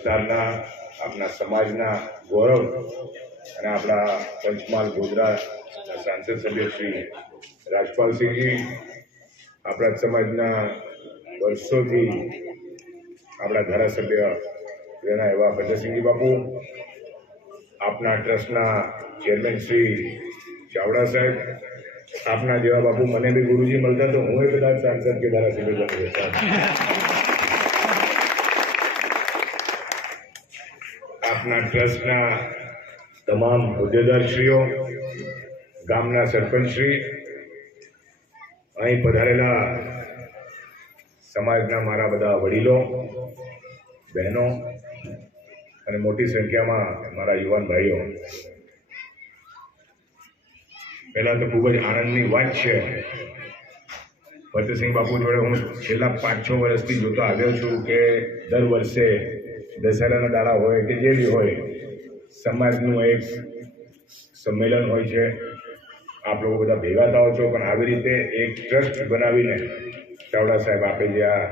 વિસ્તારના આપણા સમાજના ગૌરવ અને આપણા પંચમહાલ ગોધરા સાંસદ સભ્ય શ્રી રાજપાલસિંહજી, આપણા સમાજના વર્ષોથી આપણા ધારાસભ્ય રહેના એવા ભદ્રસિંહજી બાપુ, આપના ટ્રસ્ટના ચેરમેન શ્રી ચાવડા સાહેબ, આપના જેવા બાપુ મને બી ગુરુજી મળતા તો હું કદાચ સાંસદ કે ધારાસભ્ય બની જતા. આપના ટ્રસ્ટના તમામ હોદ્દેદારશ્રીઓ, ગામના સરપંચશ્રી, અહીં પધારેલા સમાજના મારા બધા વડીલો, બહેનો અને મોટી સંખ્યામાં મારા યુવાન ભાઈઓ, પહેલા તો ખૂબ જ આનંદની વાત છે. ભદ્રસિંહ બાપુ જોડે હું છેલ્લા 5-6 વર્ષથી જોતો આવ્યો છું કે દર વર્ષે દશેરાના દાડા હોય કે જે બી હોય, સમાજનું એક સંમેલન હોય છે. આપ લોકો બધા ભેગા થાઓ છો, પણ આવી રીતે એક ટ્રસ્ટ બનાવીને ચાવડા સાહેબ આપે જે આ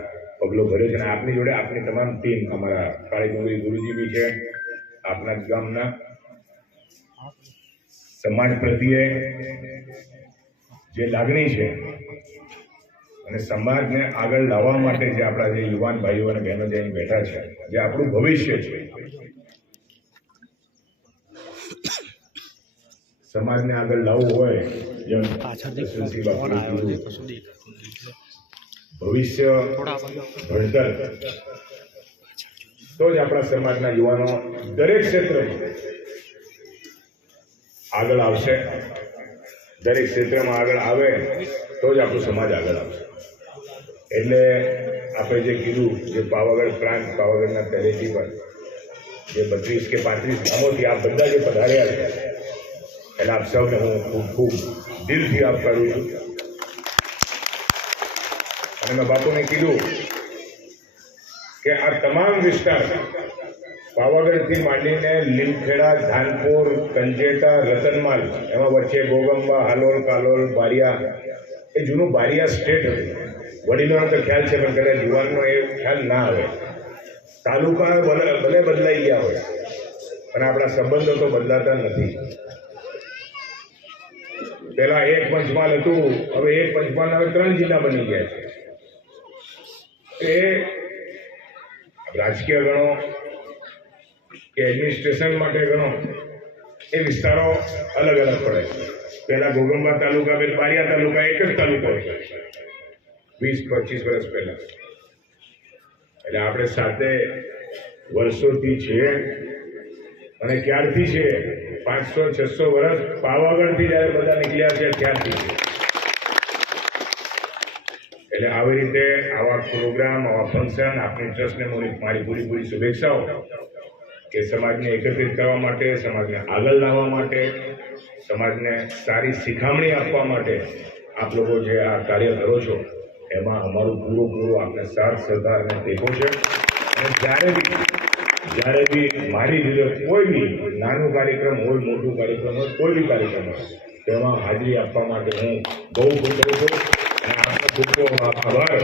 પગલો ભર્યો છે, અને આપની જોડે આપની તમામ ટીમ, અમારા કાળીગોરી ગુરુજી બી છે, આપના જ ગામના સમાજ પ્રત્યે જે લાગણી છે અને સમાજને આગળ લાવવા માટે જે આપણા જે યુવાન ભાઈઓ અને બહેનો જે અહીં બેઠા છે, જે આપણું ભવિષ્ય છે, સમાજને આગળ લાવવું હોય, જેમ ભવિષ્ય ભણતર, તો જ આપણા સમાજના યુવાનો દરેક ક્ષેત્રમાં આગળ આવશે. દરેક ક્ષેત્રમાં આગળ આવે તો જ આપણો સમાજ આગળ આવશે. એટલે આપણે જે કીધું, જે પાવાગઢ પ્રાંત, પાવાગઢના તળેટી પર જે 32 કે 35 ગામોથી આ બધા જે પધાર્યા છે, એટલે આપ સૌને હું ખૂબ ખૂબ દિલથી આપ કરું છું. અને મેં બાપુને કીધું કે આ તમામ વિસ્તાર પાવાગઢથી માંડીને લીમખેડા, ધાનપુર, કંજેટા, રતનમાલ, એમાં વચ્ચે ગોગંબા, હાલોલ, કાલોલ, બારિયા, એ જૂનું બારિયા સ્ટેટ હતું. વડીલોનો તો ખ્યાલ છે, પણ કદાચ યુવાનનો એ ખ્યાલ ના આવે. તાલુકા ભલે બદલાઈ ગયા હોય, પણ આપણા સંબંધો તો બદલાતા નથી. પહેલા એક પંચમહાલ હતું, હવે એક પંચમહાલ હવે 3 જિલ્લા બની ગયા છે. એ રાજકીય ગણો કે એડમિનિસ્ટ્રેશન માટે ગણો, એ વિસ્તારો અલગ અલગ પડે છે. પહેલા ગોગંબા તાલુકા, બારિયા તાલુકા એક જ તાલુકો હતો 20-25 વર્ષ પહેલા. એટલે આપણે સાથે વર્ષોથી છીએ, અને ક્યારથી છે 500-600 વર્ષ પાવાગઢથી જ્યારે બધા નીકળ્યા છે ત્યારથી છે. એટલે આવી રીતે આવા પ્રોગ્રામ, આવા ફંક્શન, આપણી ટ્રસ્ટને મારી પૂરી શુભેચ્છાઓ કે સમાજને એકત્રિત કરવા માટે, સમાજને આગળ લાવવા માટે, સમાજને સારી શિખામણી આપવા માટે આપ લોકો જે આ કાર્ય કરો છો, એમાં અમારું પૂરો આપને સાથ સહકાર અને ટેકો છે. અને જ્યારે બી મારી રીતે કોઈ બી નાનું કાર્યક્રમ હોય, મોટું કાર્યક્રમ હોય, કોઈ બી કાર્યક્રમ હોય, તેમાં હાજરી આપવા માટે હું બહુ ખુશ છું. અને આપનો ખૂબ આભાર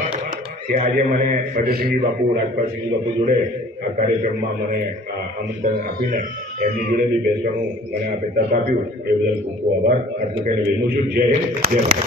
કે આજે મને ભદ્રસિંહજી બાપુ, રાજપાલસિંહજી બાપુ જોડે આ કાર્યક્રમમાં મને આમંત્રણ આપીને એમની જોડે બી બેસવાનું મને આપે તક આપ્યું, એ બદલ ખૂબ આભાર. આટલું કહીને વિરમું છું. જય હિન્દ, જય ભારત.